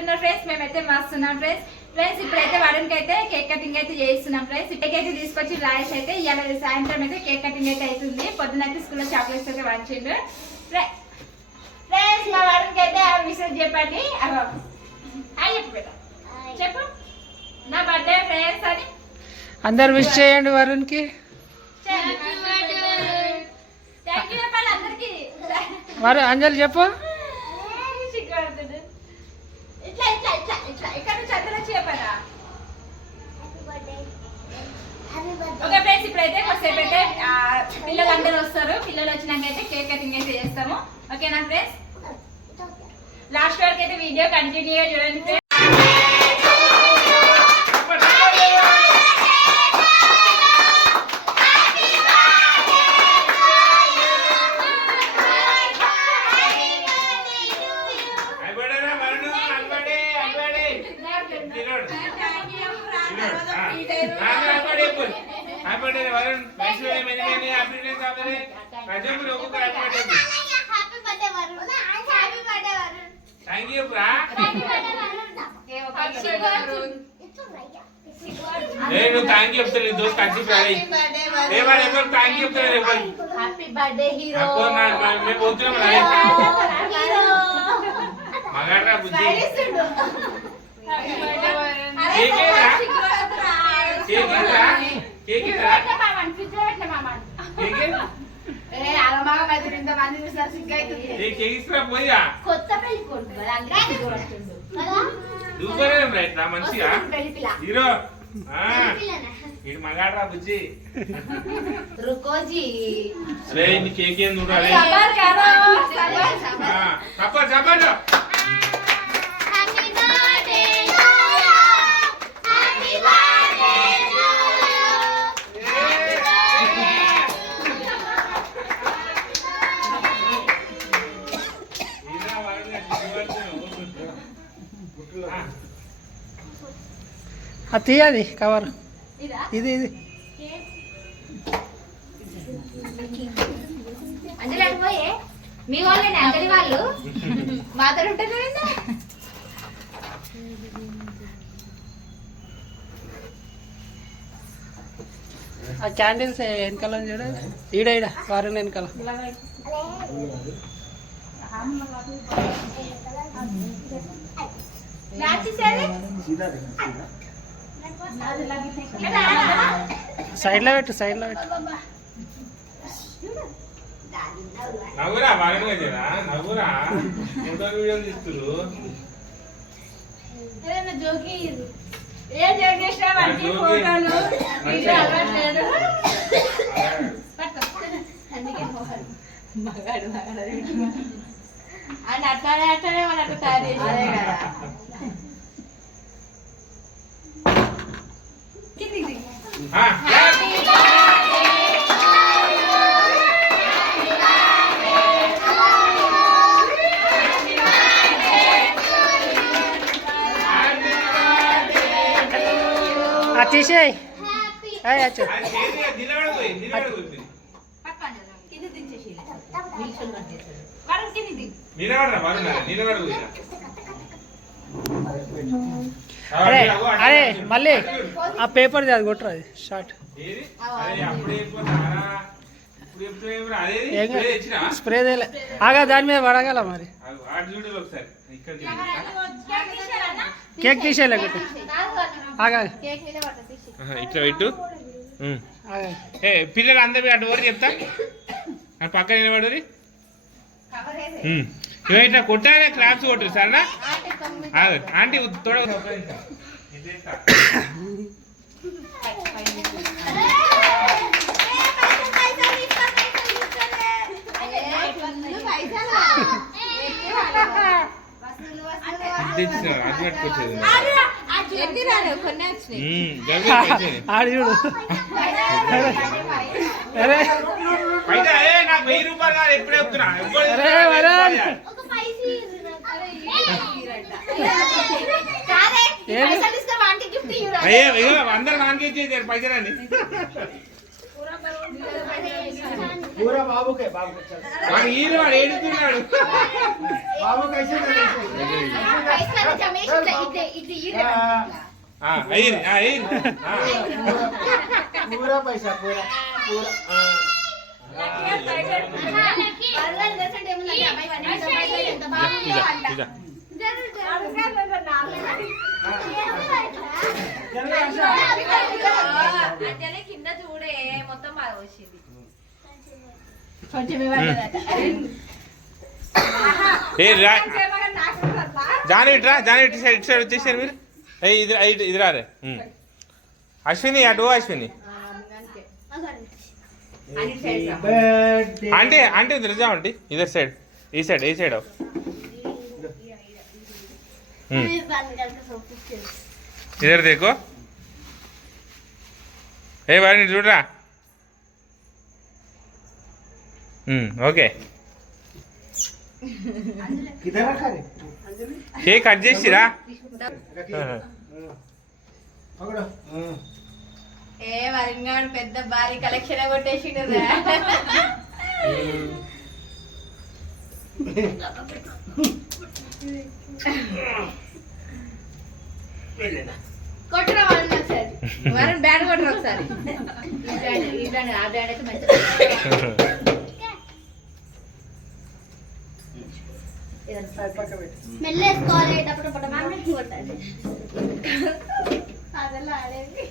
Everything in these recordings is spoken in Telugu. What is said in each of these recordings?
ఎట్లున్నారు ఫ్రెండ్స్? మేమైతే మస్తున్నాం ఫ్రెండ్స్ ఇప్పుడైతే వరుణ్కి అయితే కేక్ కటింగ్ అయితే చేస్తున్నాం ఫ్రెండ్స్. కేక్ అయితే తీసుకొచ్చి రాయేష్ అయితే ఇవాళ సాయంత్రం అయితే కేక్ కటింగ్ అయితే అవుతుంది. పొద్దున అయితే స్కూల్లో చాక్లెట్స్ అయితే పంచిండు ఫ్రెండ్స్. మా వరుణ్కి అయితే విషయం చెప్పండి. హాయ్ చెప్పు బేటా, చెప్పు. నా బర్త్డే ఫ్రెండ్స్ అని అందరు విష్ చేయండి వరుణ్కి. థ్యాంక్ యూ చెప్పాలి అందరికి. అంజలి చెప్పు. ఇట్లా ఇట్లా ఇట్లా ఇట్లా ఇక్కడ నుంచి అందరూ వచ్చి చెప్పారా? ఓకే ఫ్రెండ్స్, ఇప్పుడైతే కొద్దిసేపు అయితే పిల్లలు అందరూ వస్తారు. పిల్లలు వచ్చినాక అయితే కేక్ కటింగ్ అయితే చేస్తాము. ఓకేనా ఫ్రెండ్స్? లాస్ట్ వరకు అయితే వీడియో కంటిన్యూగా చూడండి ఫ్రెండ్స్. నేను థ్యాంక్ యూ చెప్తాను. దోస్త్ కలిసి థ్యాంక్ యూ చెప్తాను. Happy birthday hero. మేము పోతున్నాం మగాడ్రా బుద్ధి. కొత్త పెళ్లి దూకోలేం రైట్ నా మంచిగా హీరో ఇటు మగాడ్రా బుజ్జి. అరే ఇన్ని కేక్ ఏం చూడాలి. చప్పట్లు చప్పట్లు. అది తీయది కవర్. ఇది ఇది అంజలి పోయే మీ వాళ్ళని అంజలి వాళ్ళు మాతో ఉంటారు. ఆ క్యాండిల్స్ వెనకాల చూడ ఈడ ఈడ వారిని వెనకాల. సైడ్లో పెట్టు, సైడ్లో పెట్టు. నవ్వురా బాగా నవ్వురా. ఫోటో వీడియోలు తీస్తున్నారు. జోకి ఏం చేసినా ఫోటోలు వీడియో అలవాట్లేదు. మగాడు మగాడు అని అట్లానే అట్లానే వాళ్ళు అట్లా తయారు చేసారే కదా. తీసేయి. అరే అరే మళ్ళీ ఆ పేపర్ అది కొట్టరు. అది షార్ట్ స్ప్రే ఆగా దాని మీద పడగల మరి. కేక్ తీసేయాలి ఒకటి. ఆగా ఇట్లా పెట్టు. పిల్లలు అందరు అటు వరకు చెప్తా పక్కన నిలబడి ఇట్లా కొట్టానే క్లాప్స్ కొట్టరు సరేనా? ఆంటీ తోడ అది పెట్టుకొచ్చేది ఆడి చూడు. నాకు 1000 రూపాయలు కాదు ఎప్పుడే చెప్తున్నా. అయ్యో అందరు నాకే ఇచ్చేసారు పైసలండి. వాడు ఏడుతున్నాడు. पूरा पैसा पूरा पूरा కింద చూడే మొత్తం బాగా వచ్చింది జాని ఇట్రా జాని ఇటు సైడ్ వచ్చేసారు మీరు ఇది రారే అశ్విని అటు అశ్విని आंटी आंटी उधर जाओ आंटी इधर साइड ई साइड आओ इधर देखो ए वारी చూడ రా ఓకే किधर रखा रे కేక్ కట్ చేసిరా पकड़ो ఏ వరంగాడు పెద్ద భారీ కలెక్షన్ కొట్టేసిండు కొట్టరా వాళ్ళని ఒకసారి వరం బ్యాడ్ కొట్టరా ఒకసారి ఈ బ్యాడ్ ఆ బ్యాడ్ అయితే మంచిది మెల్లేసుకోవాలి కొట్టాలి అదెలా ఆడేది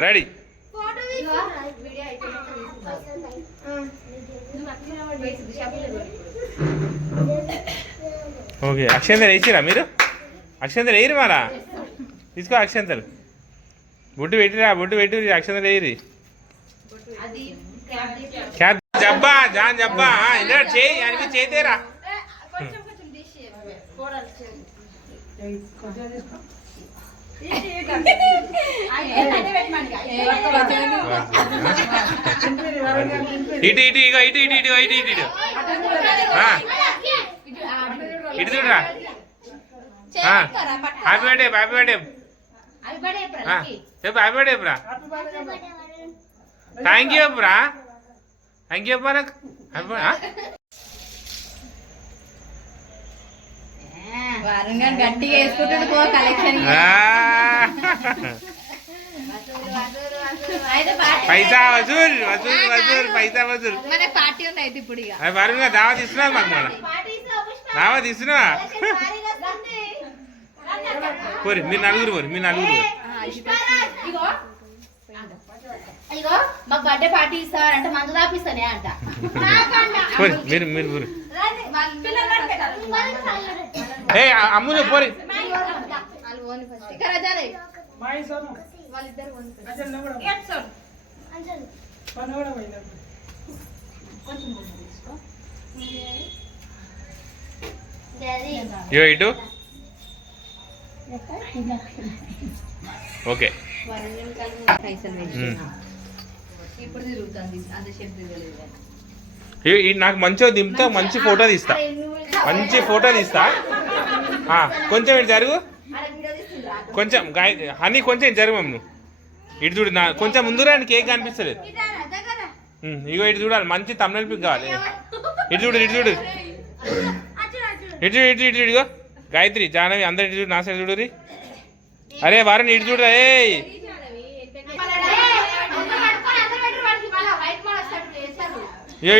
రెడీ ఓకే అక్షంతలు వేసిరా మీరు అక్షంతలు వేయరు మారా తీసుకో అక్షంతలు బొట్టు పెట్టిరా బొట్టు పెట్టి అక్షంతలు వేయరు क्या जब्बा जान जब्बा इधर चे यानी कि चे तेरा ఇటు ఇటు ఇగో ఇటు ఇటు ఇటు ఇటు ఇటు ఇటు ఇటు చూడరా హ్యాపీ బర్త్డే హ్యాపీ బర్త్డే చెప్పు హ్యాపీ బర్త్డే బ్రా థ్యాంక్ యూ బ్రా థ్యాంక్ యూ బ్రా గట్టిగా వేసుకుంటాడు పో కలెక్షన్ పైసా వసూల్ వసూల్ వసూల్ పైసా వసూల్ మన పార్టీ ఉంది అయితే ఇప్పుడు ఇక వరుణ్ దావా తీసుకున్నా మాకు మన దావా తీసుకున్నా పోరి మీరు నలుగురు పోరు మీరు నలుగురు పోరు ఇగో మాకు బర్త్డే పార్టీ ఇస్తారంటే మందు దాపిస్తానే అంట పోరి మీరు మీరు పోరు ఏ అమ్ములు పోరి ఇటు ఓకే ఇప్పుడు తిరుగుతుంది అంతసేపు తిరగలేదు నాకు మంచిగా దింపుతా మంచి ఫోటో తీస్తా మంచి ఫోటో తీస్తా కొంచెం ఇటు జరుగు కొంచెం హనీ కొంచెం ఇటు జరుగు నువ్వు ఇటు చూడు నా కొంచెం ముందు రా కేక్ కనిపిస్తలేదు ఇగో ఇటు చూడాలి మంచి తమిళ పిక్ కావాలి ఇటు చూడు ఇటు చూడు ఇటు చూడు ఇటు ఇటు ఇదిగో గాయత్రి జానవి అందరు ఇటు చూడు నా సైడ్ చూడు అరే వారిని ఇటు చూడరా ఏ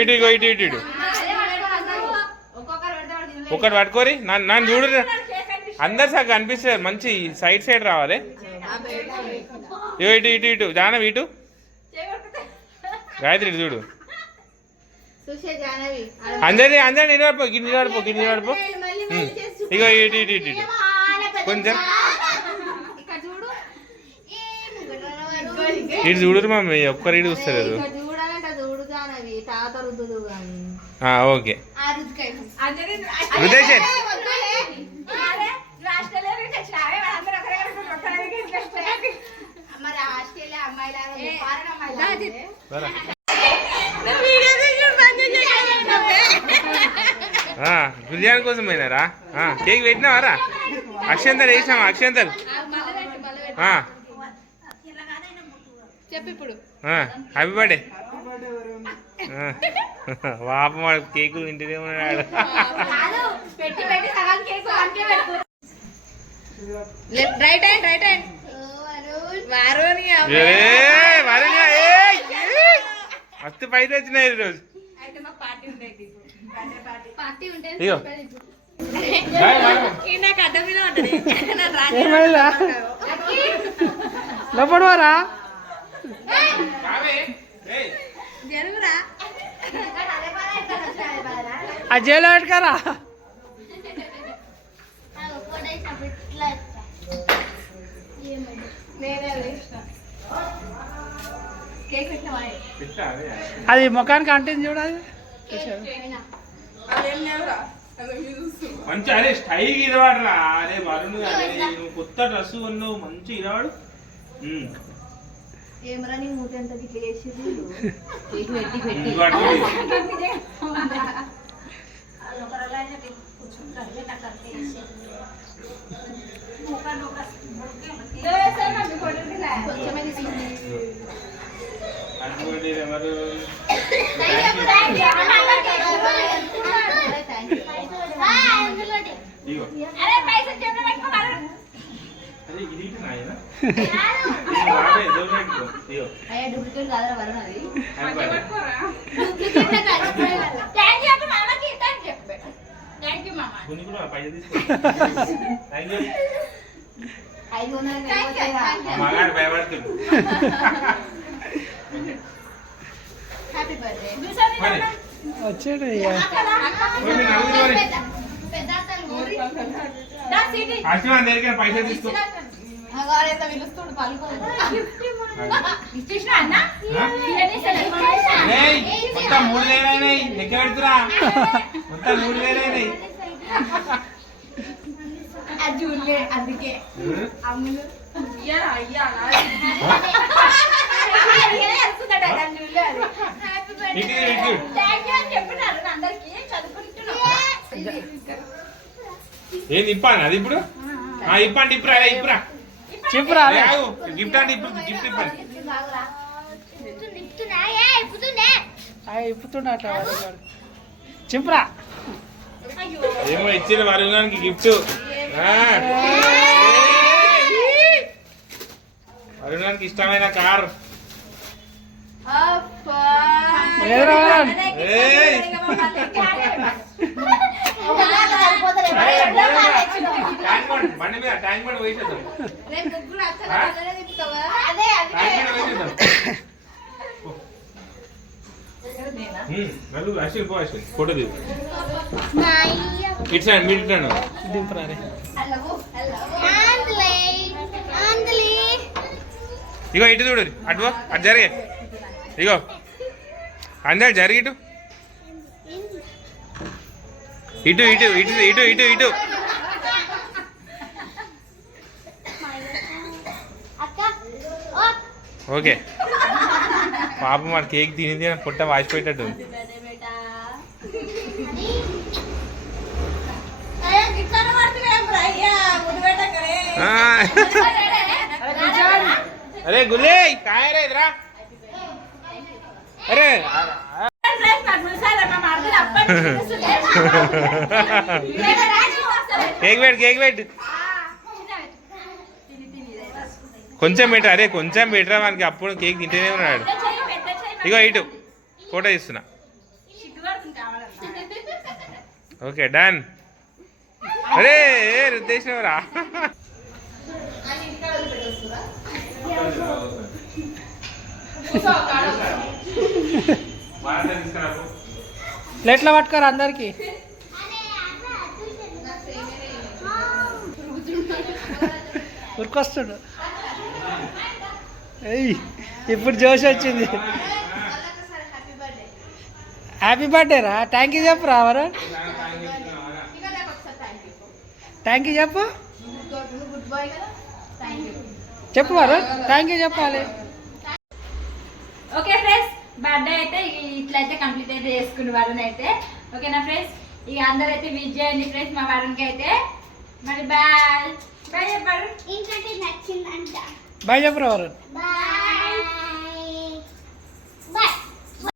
ఇటు ఇగో ఇటు ఇటు ఇటు ఒకటి పట్టుకోరి నన్ను చూడు అందరు సార్ కనిపిస్తారు మంచి సైడ్ సైడ్ రావాలి ఇటు ఇటు ఇటు జానవి ఇటు గాయత్రి ఇటు చూడు అందరి అందరు నిలబడిపో గిన్నె నిలబడిపో గిన్నె నిలబడిపో ఇగో ఇటు ఇటు ఇటు ఇటు కొంచెం ఇటు చూడరు మమ్మీ ఒక్కరు ఇటు చూస్తారు ఓకే హృదయ్ బిర్యానీ కోసం పోయినారా కేక్ పెట్టినావారా అక్షంతలు వేసినావా అక్షంతలు చెప్పు ఇప్పుడు. హ్యాపీ బర్త్డే పాపం వాడు కేకులు తింటూనే ఉన్నాడు. పెట్టి పెట్టి సగం కేక్ అంతే పెడుతూ. Right hand right hand. వారుని మస్తు పైసలు వచ్చినాయి ఈరోజు. అయితే మా పార్టీ ఉండేది పార్టీ ఉంటే ఇగో నాకు అడ్డం మీద ఉంటుంది. ఏమైందా లోపడవారా జరుగురా ఆ జైలు పెట్టుకారా. కేక్ పెట్టినా అది ముఖానికి అంటుంది చూడాలి. మంచి అరే స్టైల్ ఇరవాడరా. అరే వరుణ్ అరే నువ్వు కొత్త డ్రెస్ కొన్నావు మంచి ఇరవాడు. ఏమరా నీ మూత ఎంత చేసింది కేక్ పెట్టి పెట్టి కొంచెమే తీసుకుంది. డూప్లికేట్ కాదా వరుణ్ అది. మగాడు భయపడుతుంది. Happy birthday. వచ్చాడు అశ్వాన్ దగ్గర పైసలు తీసుకో. పిలుస్తుడు పలుకోదు. మొత్తం 3000 అయినాయి. లెక్క పెడుతురా మొత్తం 3000 అయినాయి. చూడలే అందుకే అమ్ములు ఏంది ఇప్పాను అది ఇప్పుడు ఇప్పండి ఇప్పురా ఇప్పురా చెప్పురా గిఫ్ట్ అంటే ఇప్పుడు గిఫ్ట్ ఇప్పండి. ఇప్పుతుండ అట్లా చెప్పురా. ఏమో ఇచ్చిన వరుణానికి గిఫ్ట్. వరుణానికి ఇష్టమైన కార్. బండి మీద ట్యాంక్ బండి వేసేద్దాం. అశ్విన్ పో అశ్విన్ ఫోటో దిగు. ఇట్స్ అండ్ మీట్ దింపరా రే. ఇగో ఇటు చూడు అటు అటు జరిగే. ఇగో అందరు జరిగి ఇటు ఇటు ఇటు ఇటు ఇటు ఇటు ఇటు ఓకే. పాపం వాడు కేక్ తిని పొట్ట వాసిపోయేటట్టు. అరే గుల్లే కాయ రే ఇదరా. అరే కేక్ పెట్టు కేక్ పెట్టు కొంచెం పెట్టు. అరే కొంచెం పెట్టరా మనకి అప్పుడు కేక్ తింటేనే ఉన్నాడు. ఇగో ఇటు ఫోటో ఇస్తున్నా. Okay done. అరే రుద్దేశినవరా. ప్లేట్లో పట్టుకోరు అందరికి. ఉరికొస్తాడు. ఏయ్ ఇప్పుడు జోష్ వచ్చింది. హ్యాపీ బర్త్డే రా. థ్యాంక్ యూ చెప్పు రా వరుణ్. థ్యాంక్ యూ చెప్పు. చెప్పు వరుణ్ థ్యాంక్ యూ చెప్పాలి. ఓకే ఫ్రెండ్స్ బర్త్డే అయితే ఇట్లయితే కంప్లీట్ అయితే చేసుకుని వరుణ్ అయితే. ఓకేనా ఫ్రెండ్స్ ఇక అందరూ అయితే విజ్ చేయండి ఫ్రెండ్స్ మా వరుణ్కి అయితే. మరి బాయ్ బాయ్ చెప్పారు. బాయ్ చెప్పు రా వరుణ్.